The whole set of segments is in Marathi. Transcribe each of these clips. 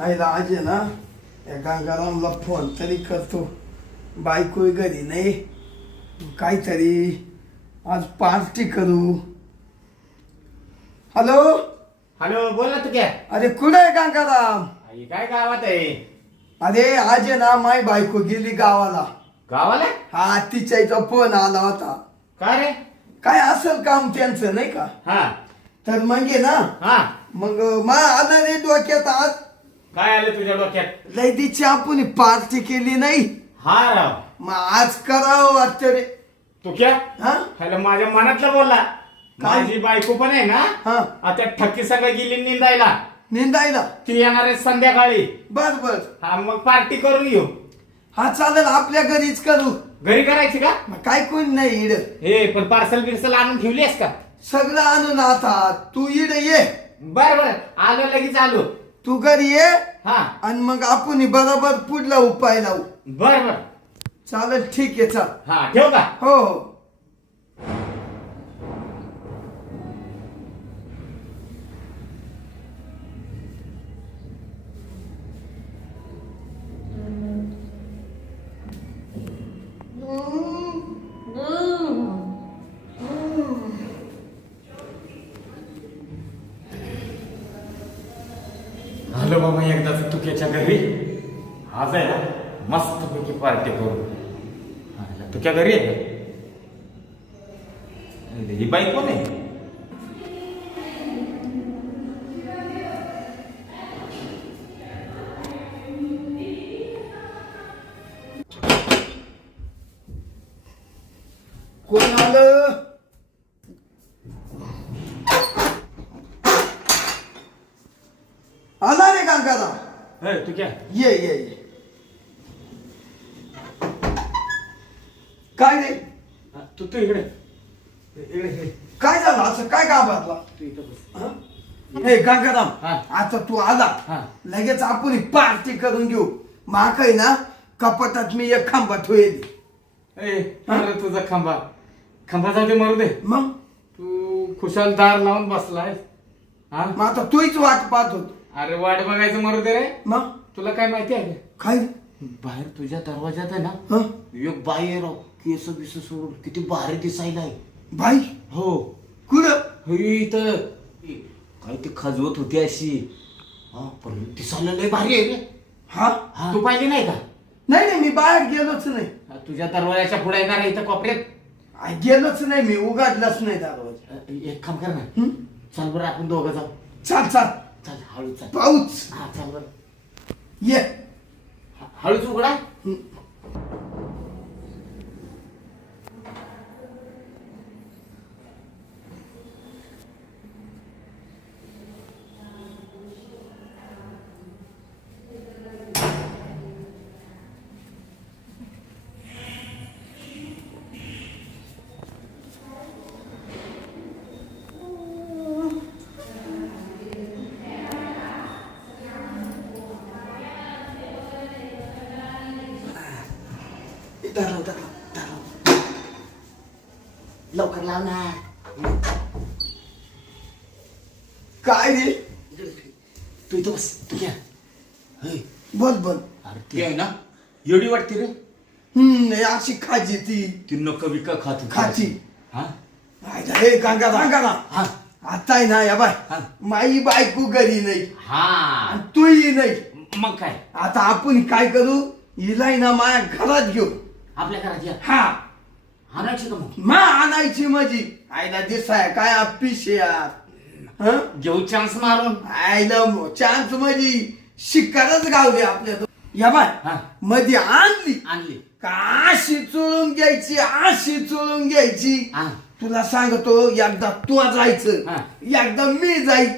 आईला आज आहे ना या गंगारामला फोन तरी करतो. बायको घरी नाही, काहीतरी आज पार्टी करू. हॅलो हॅलो, बोल ना तू क्या. अरे कुठे आहे गंगाराम? आई काय गावात आहे? अरे आज आहे ना माय बायको गेली गावाला. गावाला? हा तिच्या इथं फोन आला होता. काय रे? काय असेल काम त्यांचं नाही का? हा तर मग आहे ना हा, मग मा आलं रे डोक्यात आज काय आलं तुझ्या डोक्यात? लय दिवशी आपण पार्टी केली नाही, हा राव, मग आज करावं वाटतं रे. तू क्या हा हॅलो, माझ्या मनातलं बोलला. काय? माझी बायको पण आहे ना, हा आता ठक्की सगळं गेली निंदायला. निंदायला. ती येणार आहे संध्याकाळी. बर बर. हा मग पार्टी करून घेऊ. हा चालेल, आपल्या घरीच करू. घरी करायची का? मग काय कोण नाही इड. हे पण पार्सल बिर्सल आणून ठेवलीस का? सगळं आणून आता तू इड ये. बर बर, आलो लगेच आलो. तू घरी ये हा आणि मग आपण बरोबर पुढला उपाय लावू. बर बर, चालेल ठीक आहे चाल. हा ठेव का? हो हो. आलो बाबा एकदाच तुक्याच्या घरी. आज आहे ना मस्त पैकी पार्टी करू. तुक्या घरी आहे का? ही बाईक कोण आहे? कोण आलं? आला रे गंगाराम. तुक्या ये ये ये. काय रे? तू तू इकडे इकडे काय झालं असं? काय गावातला? तू इथं बस. हे गंगाराम, हा. आता तू आला हा. लगेच आपण पार्टी करून घेऊ. माकय ना कपाटात मी एक खांबा ठेवली. अरे तुझा खांबा खांबा जाऊ दे, मरू दे. मग तू खुशाल दार लावून बसलाय. हा मग आता तूच वाट पाहत होतो. अरे वाट बघायचं, मरू दे रे. मग तुला काय माहिती आहे का? काय? बाहेर तुझ्या दरवाजात आहे ना हं? एक बाई आहे राव, केस बिस सोडून किती भारी दिसायला आहे. बाई हो, कुठं? हे इथं काय ते खजवत होती अशी. हा पण दिसायला लय भारी आहे रे. हा हा, तू पाहिली नाही का? नाही नाही, मी बाहेर गेलोच नाही. तुझ्या दरवाजाच्या पुढे येणार आहे इथं कोपऱ्यात. गेलोच नाही, मी उघडलाच नाही दरवाजा. एक काम कर ना, हं? चल बरं आपण दोघं जाऊ. चाल चाल. चल हळू चल. पाऊच हा चल बरं. ये. हळूच उघडा. हं. धरव धरव धरव, लवकर लाव ना. काय रे? तू इथं बस. तू घ्या. बोल बोल. अरे ती आहे ना एवढी वाटते रे. नाही, अशी खाजी ती ती नका विका खात खाची. हा हे गंगाराम, हा आता आहे ना या बाय, हा. माई बायको घरी नाही हा, आणि तूही नाही. मग काय आता आपण काय करू? हिलाय ना माझ्या घरात घेऊ. आपल्या घरात या. हा आणायची का मग? मा आणायची माझी. आईला दिसाय काय अपिश यार. हं? घेऊ चान्स मारून. आईला चान्स माझी शिकारच गावली आपल्या तो. या बाय हा. मध्ये आणली आणली. का अशी चोळून घ्यायची, अशी चोळून घ्यायची. हा. तुला सांगतो, एकदा तू जायचं, हा. एकदा मी जाईल.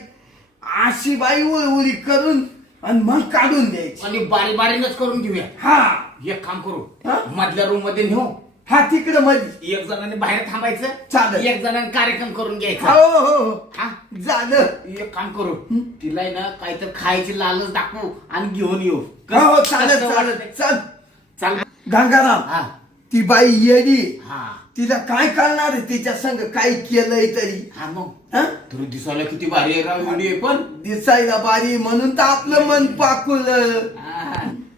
अशी बाई उळउळी करून आणि मग काढून द्यायची. आणि बारी बारीनच करून घेऊया. हा एक काम करू, हा? मधल्या रूम मध्ये नेऊ. हा तिकडे मध्ये. एक जणांनी बाहेर थांबायचं, चालेल. एक जणांनी कार्यक्रम करून घ्यायचा. हो हो हो. हा? झालं. एक काम करू, तिला आहे ना काहीतरी खायची लालच दाखवू आणि घेऊन येऊ. हो हो चालेल कसं चालेल. वाटतंय? चल चाल. गंगाराम, हा ती बाई येडी. हा तिला काय करणार आहे? तिच्या संग काय केलंय तरी. हा मग हं? तुला दिसायला किती भारी आहे राव व्हिडिओ पण. दिसायला बारी म्हणून तर आपलं मन पाकुलं.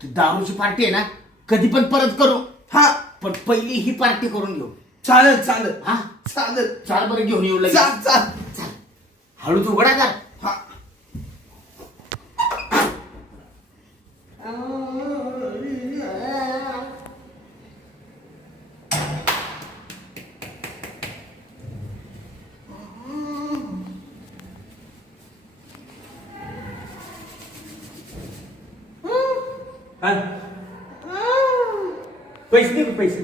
तू दारूची पार्टी आहे ना कधी पण परत करू. हा पण पहिली ही पार्टी करून घेऊ. चालेल चालेल. हा चालेल. चाल बरं घेऊन येऊ लगेच. चाल चाल. चाल. हळूच उघडा का. हा हा? पैसे दे पैसे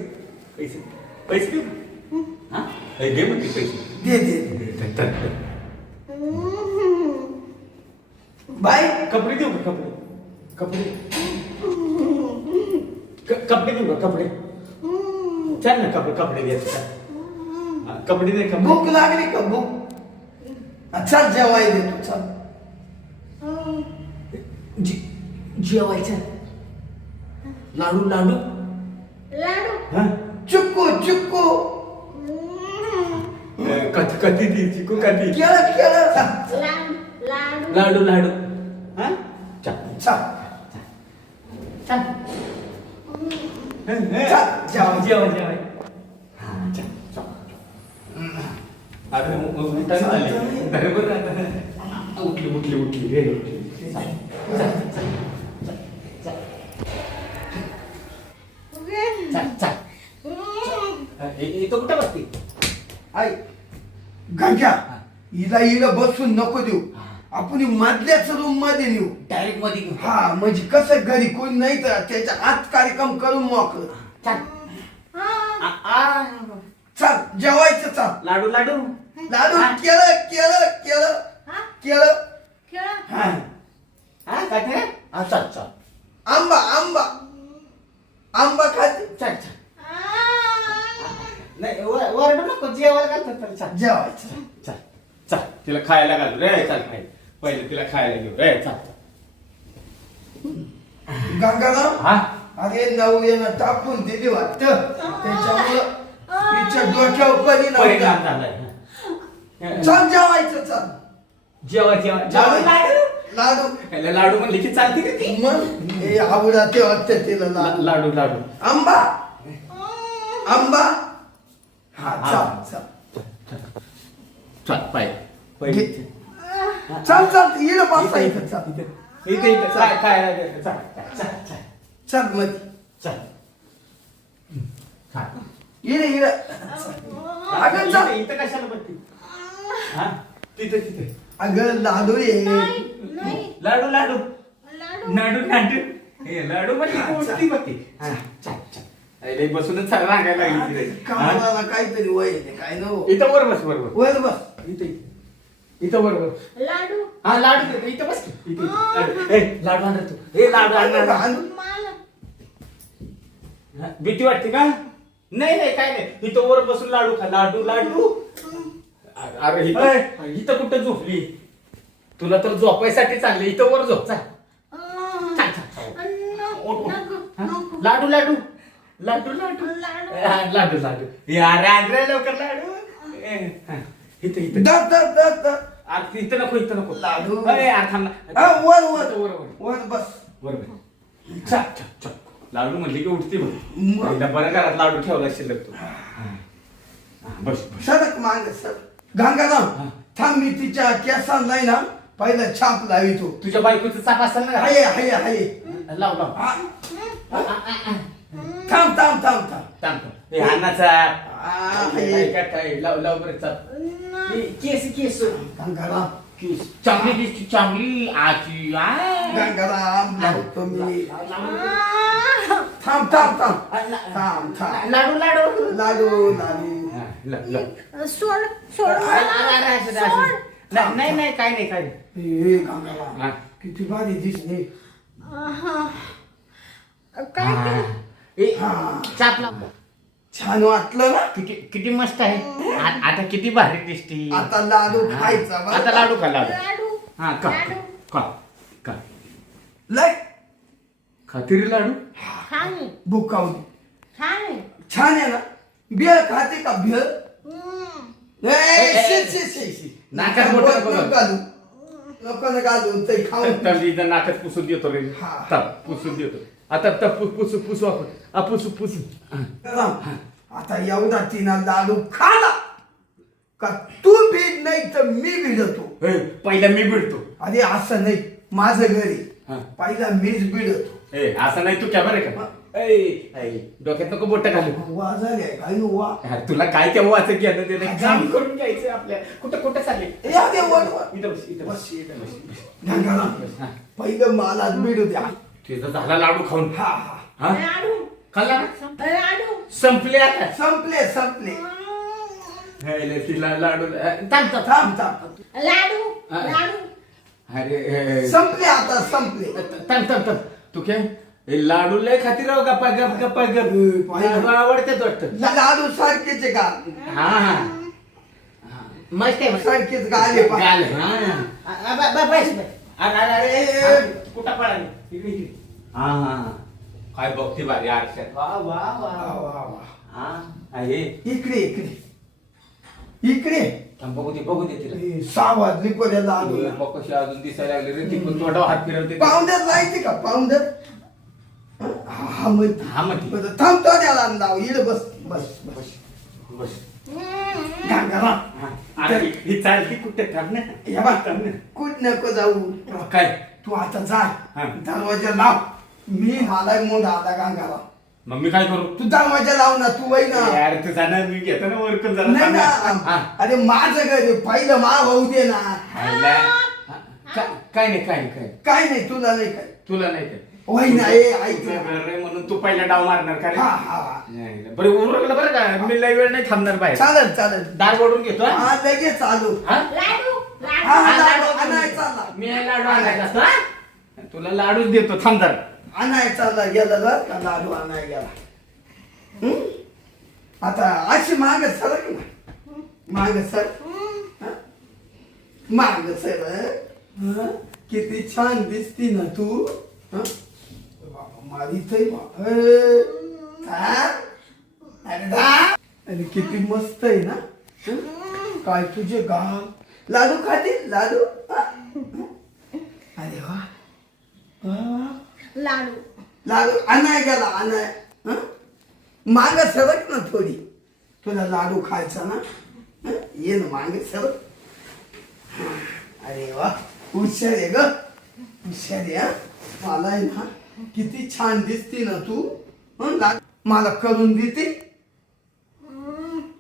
पैसे पैसे दे. हा हे घे म्हणते पैसे. दे दे. बाय कपडे देऊ का कपडे कपडे कपडे देऊ का कपडे. चल ना कपडे कपडे घ्यायचे चल. हा, कपडे दे कपडे. भूक लागली का भूक. चल जेवाय दे तू चल. जेवायचं. लाडू लाडू. हा चुक्कू चुक्कू. कधी कधी दी चिकू कधी. केळं केळं. लाडू लाडू. हा चल चल चल. चल जेवाय. जेवण जेवण. हा चल चल. अरे उलटा झाले. बरोबर आता उठली उठली उठली रे उठली. चल चल. इथं कुठं बसते. आई गंग्या हिला हिला बसून नको देऊ. आपण मधल्याच रूम मध्ये नेऊ. डायरेक्ट मध्ये घेऊ. हा म्हणजे कसं घरी कोणी नाही तर त्याच्या आत कार्यक्रम करून मोकळ. चल. चल जेवायचं चल. लाडू लाडू. लाडू हा. केळं केळं केळं केळं. हा हा काय ते. हा चल चल. आंबा आंबा आंबा खाते. चल चल. नाही वरडू नको जेवायला घालतात तर चल. जेवायचं. चल चल तिला खायला घाल रे चल खाय. पहिले तिला खायला घेऊ रे चल. गंगाराम हा अरे नवऱ्यानं टाकून दिली वाटतं त्याच्यामुळं तिच्या डोक्यावर परिणाम परिणाम झाला. झालाय. चल जेवायचं चल. जेवा जेवा जेवायचं. लाडू याला लाडू म्हणले की चालते का ती. मग हे आवडते वाटतं तिला लाडू. लाडू लाडू. आंबा आंबा. हा हा. चल चल चल पाय पहिले घे. चल चल इकडं बसायचं चल. इथे इथे काय खायला घ्यायचं. चल चल चल चल मध्ये चल. खा. इकडे इकडे. अगं चल. इथं कशाला बघते. हा तिथे तिथे. अगं लाडू ये. लाडू लाडू लाडू लाडू. हे लाडू म्हणजे उठती बघते. चल चल. अरे बसूनच रांगायला लागली तिथे. हा? कामाला काहीतरी वय येते काय नो. इथं वर बस बरोबर. वर बस. इथे इथं बरोबर. लाडू हा लाडू दे इथं बस की. इथे इथे. ए लाडू आणा तू. ए लाडू आणा. मला भीती वाटते का. नाही नाही काय नाही. इथं वर बसून लाडू खा. लाडू लाडू. अरे इथं इथं कुठं झोपली. तुला तर झोपायसाठी चांगली. इथं वर झोप. चल लाडू लाडू लाडू लाडू लाडू लाडू. यार रे लवकर लाडू. इथं इथं. दर दर दर दर. अरे इथं नको इथं नको. लाडू. अरे यार थांब ना. हा वर वर इथं वर वर वर बस. वर वर. चल चल चल. लाडू म्हणली की उठते बघ. मग. पहिला बरं घरात लाडू ठेवला शिल्लक तू. बस बस. सडक मांग सर. गंगाराम थांब मी तिच्या केसांना ना पहिलं छाप लावितो. तुझ्या बायकोचं चाप असेल ना. हाय हाय हाय. लाव लाव. हा. थांब थांब थांब थांब. थांब. हे हाणाचा. हाय. काय लाव लाव बरं चाप. केस केस. गंगाराम केस चांगली दिसती चांगली आची. गंगाराम लावतो मी. थांब थांब थांब थांब थांब. लाडू लाडू. लाडू लाडू. हा, लाव लाव. सोड सोड नाही नाही काय नाही काय नाही. हे गंगाराम हा. किती भारी दिसली. काय केलं? ए, हा. चाप लाव. छान वाटलं ना. किती किती मस्त आहे. आता किती भारी दिसती. आता लाडू खायचा बरं. आता लाडू खा लाडू. लाडू हा खा लाडू खा खा. लय खाती लाडू. छान आहे भुकावली. छान आहे छान आहे ना. भेळ खाते का भेळ. हम्म. ए, शी, शी, शी. नाकात बोट नको घालू नको ना घालू ते खाऊन इथं नाकात पुसून देतो रे हा. थांब, पुसून देतो आता पुसू आपण पुसू आता एवढा तिना लाडू खाला का तू भीड नाही तर मी भिडतो पहिला मी भिडतो. अरे असं नाही माझं घरी हा. पहिला मीच भिडतो असं नाही तू क्या बरं का डोक्यात नको बोट घालू. वाजाले काय वा अरे तुला काय त्या वाचं घ्यायचं त्याला काम करून घ्यायचं आपल्या कुठं चालले या दे वर इथं बस इथं बस गंगाराम पहिलं मला भिडू द्या तिथं झाला लाडू खाऊन. हा हा लाडू खाल्ला ना लाडू संपले आता. संपले तिला लाडू थांब थांब थांब लाडू लाडू अरे संपले आता संपले थांब तू काय लाडू लय खाती राव गप्पा गप आवडतेच वाटतं. लाडू सारखेच आहे का हा मस्त आहे सारखेच गाले गाल अरे कुठं पळाली हा काय बघते भारी आरशात वा वा वा हा आहे इकडे बघू दे तिला 6 वाजली पर्यंत लाडू कशी अजून दिसायला लागली रे ती पण तोंडावर हात फिरवते. पाहुण्यात जायचे का पाहुण्यात हा मग हा म्हणते बरं, थांबतो त्याला लाव इड बस बस गंगाराम अरे ही चालती कुठे थांब ना या बा कुठ नको जाऊ काय तू आता जा हा. दरवाजा लाव मी मला मोड आता गंगाराम मग मी काय करू तू दरवाजा लाव ना तू वय ना यार तू जाणार मी घेतो ना वरकून नाही ना अरे माझं घर आहे, पहिलं मा होऊ दे ना काय नाही काय नाही तुला नाही काय तुला नाही काय वय ना ए ऐक तुझं ना. घर आहे म्हणून तू पहिला डाव मारणार का रे? हा हा नाही, बरं उरकलं बरं का मी लय वेळ नाही थांबणार बाहेर चालेल दार ओढून घेतो हा? हा लगेच चालू हा? लाडू हा, लाडू लाडू आणाय चालला मी लाडू आणायचा असतो हा? तुला लाडूच देतो थांब जरा. आणाय चालला गेला बर का लाडू आणाय गेला हं? आता अशी माग सर माग सर माग सर किती छान दिसती ना तू हं? बाबा, मारीतय बा. अरे किती मस्त आहे ना हं? काय तुझे गाल लाडू खातील लाडू हं? अरे वा लाडू लाडू आणाय गेला आणाय हं? माग सरक ना थोडी तुला लाडू खायचा ना हं? ये ना मागे सरक हं. अरे वा हुशार आहे ग हुशार आहे हं? मला आहे ना किती छान दिसती ना तू हं? मला करून देते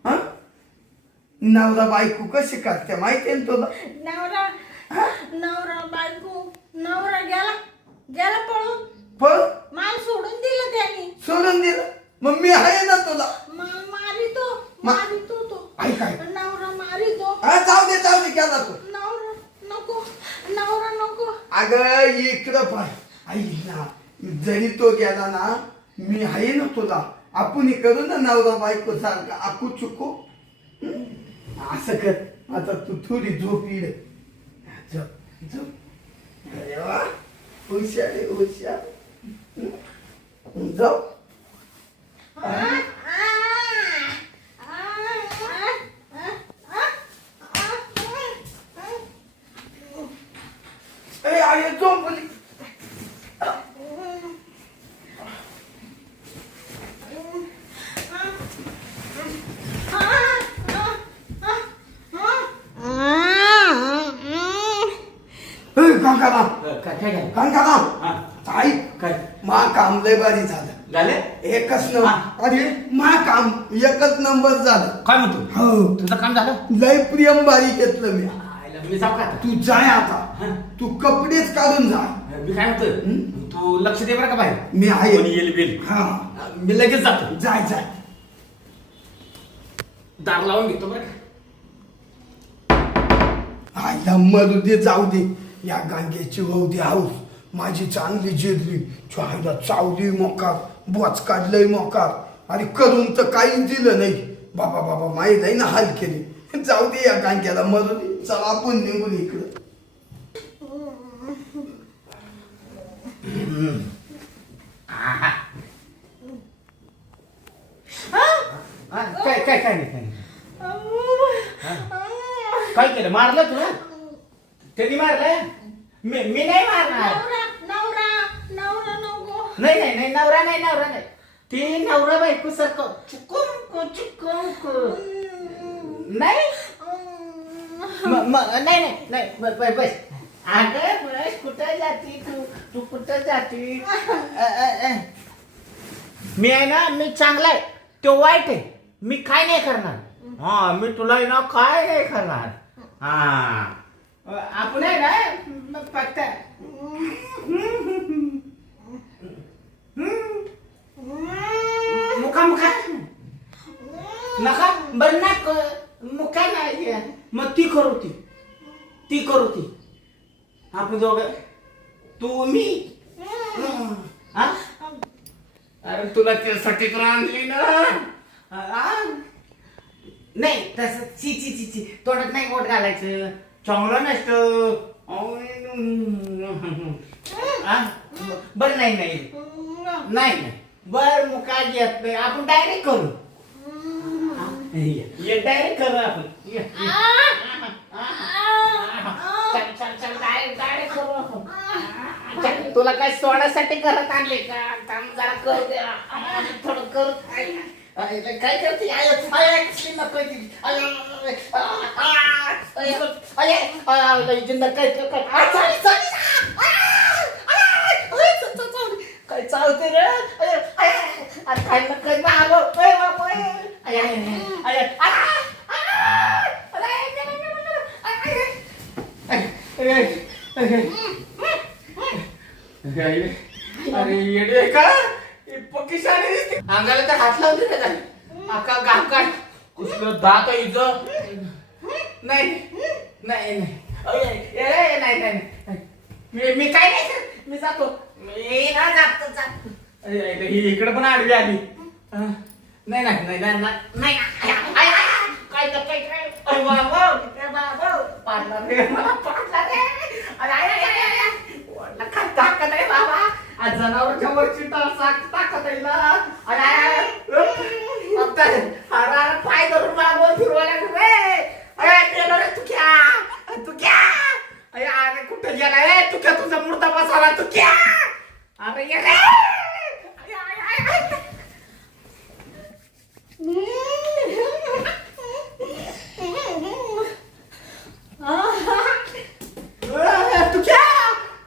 हं? नवरा बायको कशी करते माहितीये ना तुला नवरा बायको नवरा गेला पळून पण माल सोडून दिलं त्याने सोडून दिलं मग मी आहे ना तुला मारितो तो ऐक ऐक नवरा मारितो हा जाऊ दे केला तू नवरा नको अगं इकडं पाय ऐक ना जरी तो गेला ना मी आहे ना तुला आपण करू ना नवरा बायको सारखा आकू चुकू हं? असं कर आता तू थोडी झोप इड झोप अरे वा हुशार आहे, हुशार हं? जाऊ अरे झोपली कांकाराम काय झालं? कांकाराम हा. आई काय मा काम लय भारी झालं झाले एकच नंबर अरे मा काम एकच नंबर झालं काय म्हणतो हो तुझं काम झालं लय प्रियम बारी घेतलं मी आयला मी जाऊ का आता? तू जाय आता हा. तू कपडेच काढून जा मी काय म्हणतो तू लक्ष दे बरं का बाहेर मी आहे कोणी येईल बिल हा मी लगेच जातो जाय दार लावून घेतो बरं का आईला मरू दे जाऊ दे या गांग्याची होऊ दे हाऊस माझी चांगली जिरली चायला चावली मोकार बोच काढलंय मोकार अरे करून तर काहीच दिलं नाही बाबा माही नाही ना हाल केली जाऊ दे या गांग्याला मरू दे चला आपण निघून इकडं काय नाही काय केलं मारलं तुला त्यांनी मारलं मी नाही मारणार नवरा नवरा नको. नाही नवरा नाही ते नवरा बायको सारखं चुकुम नाही नाही बस अगं बस कुठं जाती तू कुठं जाती मी आहे ना मी चांगला आहे तो वाईट आहे मी काय नाही करणार हा मी तुला आहे ना काय नाही करणार हा आपण आहे ना फक्त मुका नका बरं ना मुका नाही मग ती करू ती आपण दोघं तू मी हा अरे तुला त्यासाठी तर आणली ना नाही तसं ची तोंडात नाही बोट घालायचं चांगलं नसतं बरं नाही बर मुका घेत नाही आपण डायरेक्ट करू डायरेक्ट करू आपण चल डायरेक्ट करू आपण तुला काय सोडासाठी घरात आणले का काम जरा कर द्या थोडं कर काय करते कसली नको काय चालते रे अरे काय नका अरे येडे का पक्की शाळी दिसते अंगाला तर हात लावून दिले नाही आका गाम काढ कुठलं दात इज नाही मी काय नाही करत मी जातो मी ना जातो इकडे पण आडवी आली नाही काय पाडला रे मला पाडला रे ताकद आहे बाबा आज जनावरच्या वरची ताकद आहे ना पाय धरून मला बोल फिरवायला अरे कुठं गेला रे तुझ्या तुझा मुर्दा बसाला तू क्या अरे गेला तू क्या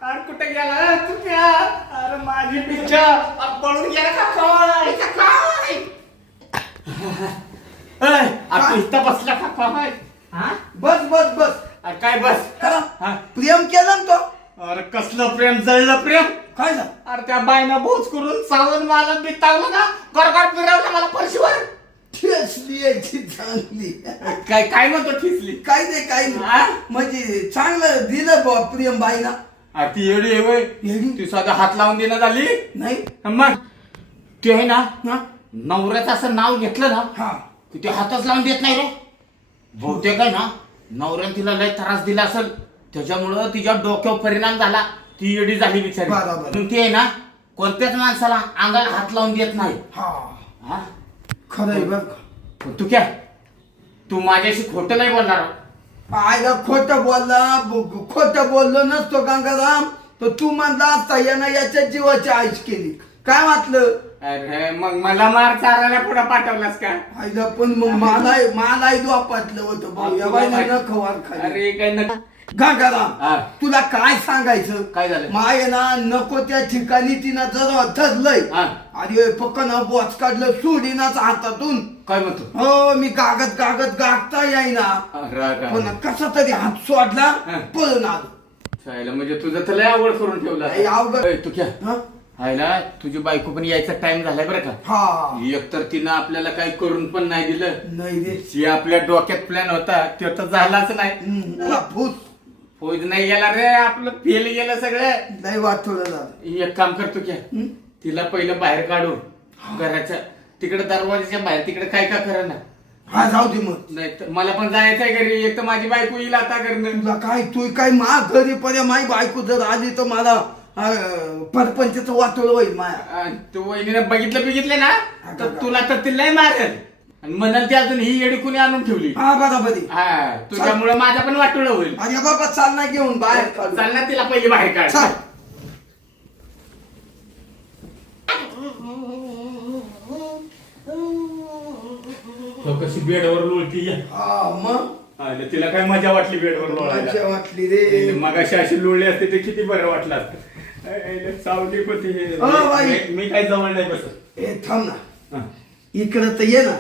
अरे कुठे गेला तू क्या अरे माझी पिक्चर पळून गेला का काय इथं बसला का काय बस अरे काय बस प्रेम केलं ना तो अरे कसलं प्रेम जळलं प्रेम काय झालं अरे त्या बाईनं बोच करून सावण मला बितावलं ना गरगर फिरवलं मला फरशीवर ठेसली याची चांगली काय म्हणतो ठिसली काही नाही म्हणजे चांगलं दिलं बा प्रियम बाईना ती एवढी आहे वय ती साधा हात लावून देणं झाली नाही मग ती आहे ना नवऱ्याचं असं नाव घेतलं ना हा की ते हातच लावून देत नाही रे बहुतेक आहे ना नवऱ्याने तिला लय त्रास दिला असेल त्याच्यामुळं तिच्या डोक्यावर परिणाम झाला ती एडी झाली बिचारी म्हणून ती आहे ना कोणत्याच माणसाला अंगाला हात लावून देत नाही हा खरं आहे बघ तू काय तू माझ्याशी खोटं नाही बोलणार आयला खोटं बोललो नसतो गंगाराम तर तू म्हणला असता यानं याच्या जीवाची आईश केली काय वाटलं अरे मग मला मार चारायला पुढे पाठवलास का आयला पण मग मलाही वापरलं होतं भाऊ या बाईला न खवार खाली अरे काय नका गंगाराम तुला काय सांगायचं काय झालं माय ना नको त्या ठिकाणी तिनं जर ठरलंय अरे पक्कन बॉच काढलं सोडीनाच हातातून काय म्हणतो हो मी कागद गागता येईना पण कसा तरी हात सोडला पळून आलो म्हणजे तुझं तर लय आवड करून ठेवला तू क्या हायला तुझी बायको पण यायचा टाइम झालाय बरं का एकतर तिनं आपल्याला काही करून पण नाही दिलं नाही रे जी आपल्या डोक्यात प्लॅन होता तो तर झालाच नाही फौज नाही गेला रे आपलं फेल गेलं सगळं नाही वाटलं झालं एक काम करतो क्या तिला पहिलं बाहेर काढू घराच्या तिकडे दरवाजाच्या बाहेर तिकडे काय का करा ना हा जाऊ दे मग नाही तर मला पण जायचंय घरी एक तर माझी बायको येईल आता करणं तुला काय तू काय मा घरी पर्यंत माझी बायको जर आली तर मला परपंचचं वाटोळ होईल माया तू वहिनीने बघितलं ना तर तुला तर ती लय मारेल आणि म्हणाल ती अजून ही येडी कुणी आणून ठेवली. हा बरोबर आहे. हा तुझ्यामुळे माझा पण वाटोळं होईल. अरे बाबा चाल ना घेऊन बाहेर काढू. चाल ना तिला पहिले बाहेर काढ. चाल. तो कशी बेडवर लोळती आहे. हा मग अरे तिला काय मजा वाटली बेडवर मजा लोळायला. वाटली रे. मगाशी अशी लोळली असते ते किती बरं वाटलं असतं. सावली होती हे. बाई. मी काय जवळ नाही बसत. ए थांब ना, हा. इकडं तर ये ना.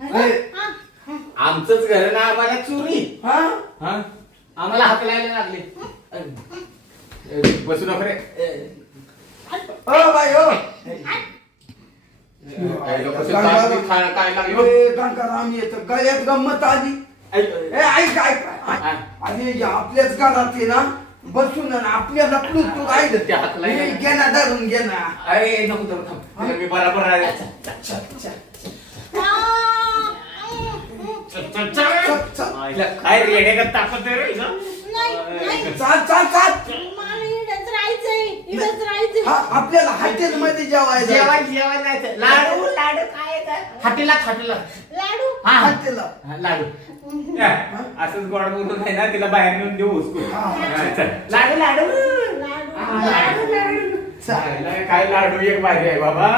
ए, आमचंच घर ना आम्हाला चोरी. हा हा आम्हाला हाकलायला लागले. बसू नको रे. ओ बाई ओ. काय नको ते ताप बी काय लागलं. ए, गंगाराम येतं गळ्यात गंमत आली. ए ऐक ऐक आणि आपल्याच घरात आहे ना बसून आणि आपल्याला तू ते राहिलं हाकलायला. घे ना धरून घे ना. अरे नको नको थांब. तुला मी बराबर राहिला. काय रेडे का ताकद आहे रे हिला? चाल चाल चाल. मला इथंच राहायचंय, इथंच राहायचंय. हा आपल्याला हॉटेल मध्ये जेवायचं. जेवण जायचं. लाडू लाडू काय येतात हाटीला लाडू. हा हॉटेलला. लाडू या, असंच गोड बोलून आहे ना तिला बाहेर नेऊन देऊ हुसकून. हा. हा, चल. लाडू लाडू हा, लाडू लाडू चालेल. काय लाडू एक भारी आहे बाबा.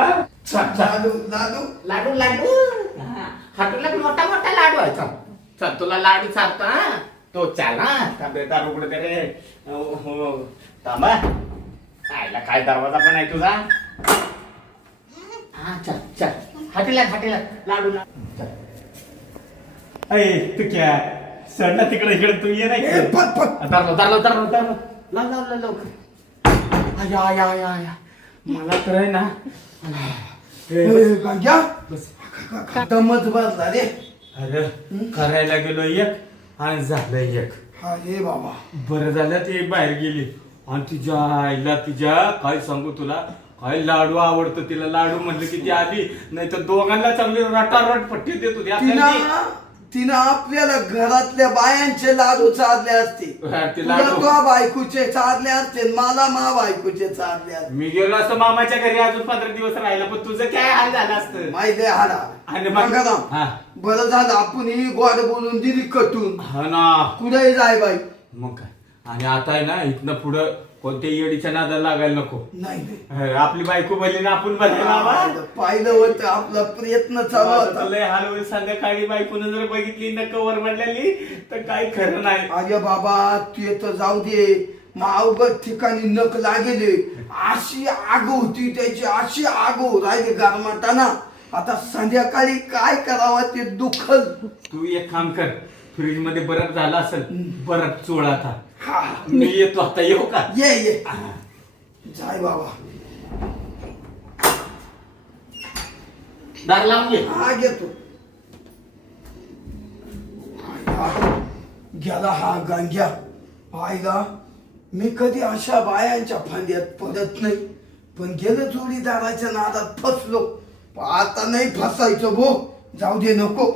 चल, चल. लाडू लाडू. लाडू लाडू हाटूला मोठा मोठा लाडू आहे. चल चल तुला लाडू चालतो. हा तो चाल. हा थांबे दारू उघड रे. हो थांबा. आयला काय दरवाजा पण आहे तुझा. हा चल चल हाटीला लाडू लाडू. अय तू क्या सडला तिकडे इकडे तू ये नाही. ए, पट, पट. लवकर. आया मला तर आहे ना. ए, गंग्या बस. दमच बसला रे. अरे करायला गेलो एक आणि झालं एक. हा रे बाबा. बरं झालं ते बाहेर गेली आणि तिच्या आईला तिच्या काय सांगू तुला काय लाडू आवडतं तिला. लाडू म्हणलं की ती आली नाही तर दोघांना चांगली रटारट पट्टी देत होती आपल्याला ती. तिनं आपल्याला घरातल्या बायांचे लाडू चालले असते. हा, ते तुला लाडू. तुझ्या बायकोचे चालले असते मला मा बायकोचे चालले असते. मी गेलो असतो मामाच्या घरी अजून 15 दिवस राहिला पण तुझं काय हाल झालं असतं. माहिती हाडा. आणि मग- गंगाराम हा. बरं झालं आपण ही गोड बोलून दिली कटून. हा ना कुठेही जाय बाई. मग काय. आणि आता आहे ना इथनं पुढं कोणत्या येडीच्या नादाला लागायला नको. नाही आपली बायको बनली ना आपण बनले बाबा. पाहिलं होतं आपला प्रयत्न चालू होता. लय हाल होईल. संध्याकाळी बायकोनं जर बघितली ना कवर म्हणलेली तर काही खरं नाही. अरे बाबा ते तर जाऊ दे. अवघड ठिकाणी नख लागेले. अशी आग होती त्याची अशी आग राहिली गारमाटाना. आता संध्याकाळी काय करावं ते दुखल. तू एक काम कर फ्रीज मध्ये बरफ झाला असेल बरफ चोळा आता. हा मी येतो आता. येऊ का. ये जाय बाबा. दार लावून घे. हा घेतो. गेला हा गांग्या. आईला मी कधी अशा बायांच्या फांद्यात पडत नाही पण गेलं जोडीदाराच्या नादात फसलो. आता नाही फसायचं भो. जाऊ दे नको.